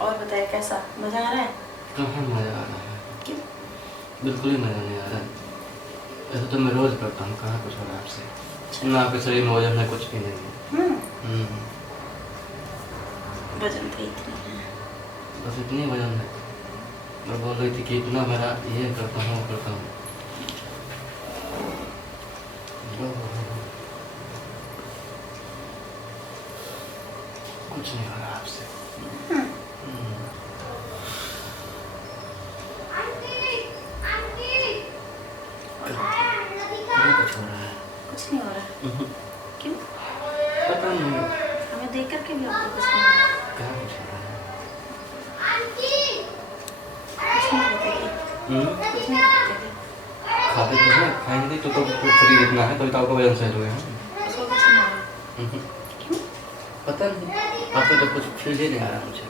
और बताए कैसा मजा आ रहा है? कहाँ मज़ा आ रहा है? क्यों? बिल्कुल ही मज़ा नहीं आ रहा है। ऐसा तो मैं रोज़ करता हूँ, कहाँ कुछ हो रहा है आपसे। ना आपके शरीर में वजन है, कुछ भी नहीं है। वजन तो इतनी है। बस इतनी वजन है। और बोल रही थी कि इतना मेरा ये करता हूँ करता हूँ। कुछ नहीं हो रहा आपसे। कुछ हो रहा है? कुछ नहीं हो रहा। क्यों? पता नहीं। हमें देख करके भी आपको कुछ नहीं हो रहा। कहाँ कुछ हो रहा है? कुछ नहीं कहते थे। कुछ नहीं कहते थे। खाते तो हैं, खाएंगे तो शरीर इतना है, तभी तो आपका वजन सही हुए हैं। उसको कुछ नहीं हो रहा। क्यों? पता नहीं, आपको तो कुछ फील ही नहीं आ रहा मुझे।